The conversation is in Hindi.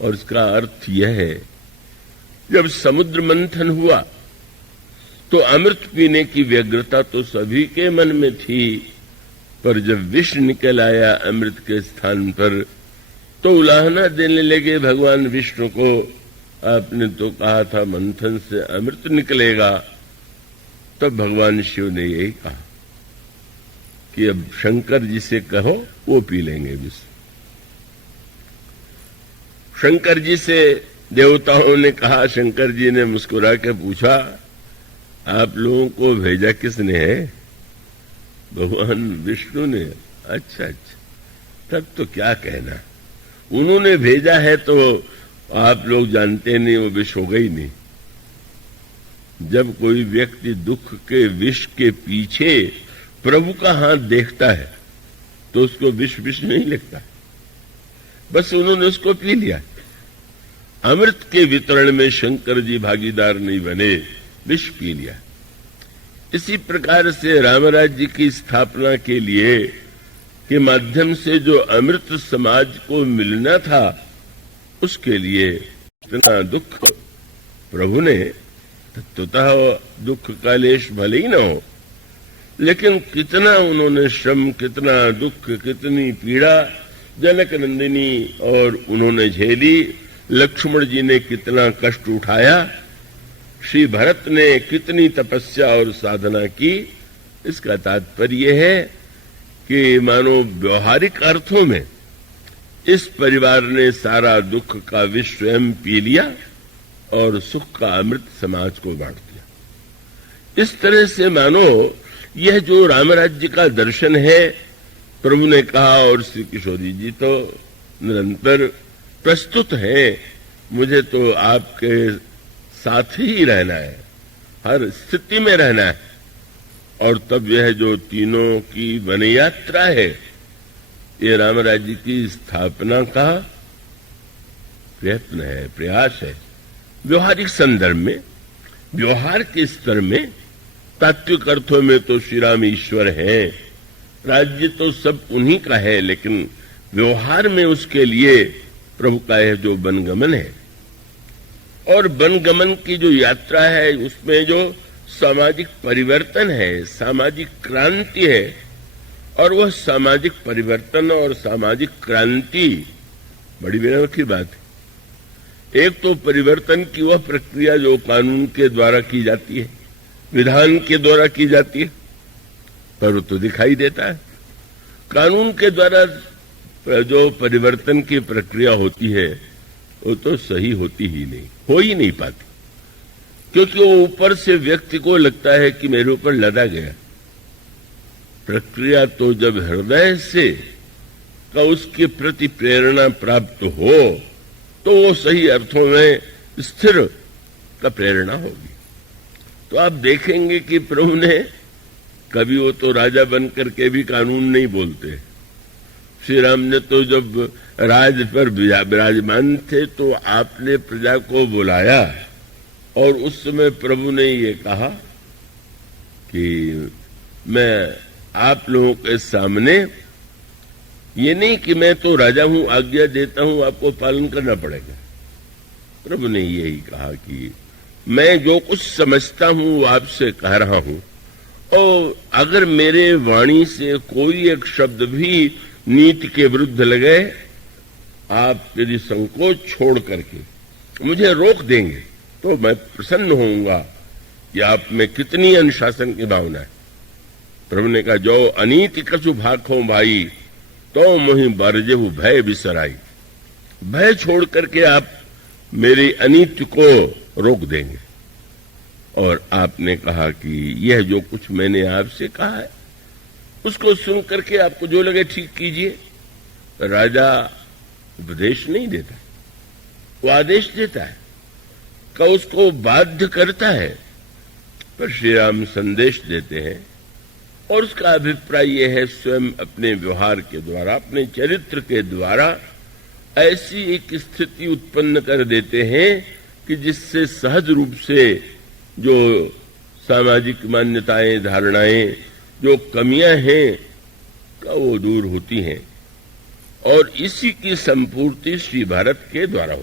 और इसका अर्थ यह है, जब समुद्र मंथन हुआ तो अमृत पीने की व्यग्रता तो सभी के मन में थी, पर जब विष निकल आया अमृत के स्थान पर तो उलाहना देने लगे भगवान विष्णु को। आपने तो कहा था मंथन से अमृत निकलेगा। तब भगवान शिव ने यही कहा कि अब शंकर जी से कहो, वो पी लेंगे विष। शंकर जी से देवताओं ने कहा, शंकर जी ने मुस्कुरा के पूछा, आप लोगों को भेजा किसने है? भगवान विष्णु ने। अच्छा अच्छा, तब तो क्या कहना, उन्होंने भेजा है तो आप लोग जानते नहीं, वो विष होगा ही नहीं। जब कोई व्यक्ति दुख के विष के पीछे प्रभु का हाथ देखता है तो उसको विष विष नहीं लगता, बस उन्होंने उसको पी लिया। अमृत के वितरण में शंकर जी भागीदार नहीं बने, विष पी लिया। इसी प्रकार से रामराज्य की स्थापना के लिए के माध्यम से जो अमृत समाज को मिलना था, उसके लिए इतना दुख प्रभु ने, तत्वतः दुख का लेश भले ही न हो, लेकिन कितना उन्होंने श्रम, कितना दुख, कितनी पीड़ा जनक नंदिनी और उन्होंने झेली। लक्ष्मण जी ने कितना कष्ट उठाया, श्री भरत ने कितनी तपस्या और साधना की। इसका तात्पर्य है कि मानो व्यवहारिक अर्थों में इस परिवार ने सारा दुख का विष स्वयं पी लिया और सुख का अमृत समाज को बांट दिया। इस तरह से मानो यह जो रामराज्य का दर्शन है, प्रभु ने कहा, और श्री किशोरी जी तो निरंतर प्रस्तुत हैं, मुझे तो आपके साथ ही रहना है, हर स्थिति में रहना है। और तब यह जो तीनों की वन यात्रा है, ये रामराज्य की स्थापना का प्रयत्न है, प्रयास है। व्यवहारिक संदर्भ में, व्यवहार के स्तर में, तात्विक अर्थों में तो श्री राम ईश्वर हैं, राज्य तो सब उन्हीं का है, लेकिन व्यवहार में उसके लिए प्रभु का यह जो वनगमन है, और वनगमन की जो यात्रा है, उसमें जो सामाजिक परिवर्तन है, सामाजिक क्रांति है, और वह सामाजिक परिवर्तन और सामाजिक क्रांति बड़ी विनम्र की बात है। एक तो परिवर्तन की वह प्रक्रिया जो कानून के द्वारा की जाती है, विधान के द्वारा की जाती है, पर वो तो दिखाई देता है। कानून के द्वारा जो परिवर्तन की प्रक्रिया होती है, वो तो सही होती ही नहीं, हो ही नहीं पाती, क्योंकि वो ऊपर से व्यक्ति को लगता है कि मेरे ऊपर लदा गया। प्रक्रिया तो जब हृदय से का उसके प्रति प्रेरणा प्राप्त हो, तो वो सही अर्थों में स्थिर का प्रेरणा होगी। तो आप देखेंगे कि प्रभु ने कभी, वो तो राजा बनकर के भी कानून नहीं बोलते। श्री राम ने तो जब राज पर विराजमान थे तो आपने प्रजा को बुलाया, और उस समय प्रभु ने ये कहा कि मैं आप लोगों के सामने, ये नहीं कि मैं तो राजा हूं, आज्ञा देता हूं, आपको पालन करना पड़ेगा। प्रभु ने यही कहा कि मैं जो कुछ समझता हूं वो आपसे कह रहा हूं, और अगर मेरे वाणी से कोई एक शब्द भी नीति के विरुद्ध लगे, आप यदि संकोच छोड़ करके मुझे रोक देंगे तो मैं प्रसन्न होऊंगा कि आप में कितनी अनुशासन की भावना है। प्रभु ने कहा, जो अनीति कछु भाखो भाई, तो मोहि बरजेहु भय बिसराई। भय छोड़ करके आप मेरी अनीति को रोक देंगे। और आपने कहा कि यह जो कुछ मैंने आपसे कहा है, उसको सुन करके आपको जो लगे ठीक कीजिए। राजा उपदेश नहीं देता, वो आदेश देता है, का उसको बाध्य करता है, पर श्री राम संदेश देते हैं, और उसका अभिप्राय यह है, स्वयं अपने व्यवहार के द्वारा, अपने चरित्र के द्वारा ऐसी एक स्थिति उत्पन्न कर देते हैं कि जिससे सहज रूप से जो सामाजिक मान्यताएं, धारणाएं, जो कमियां हैं, का वो दूर होती हैं। और इसी की संपूर्ति श्री भारत के द्वारा होती है।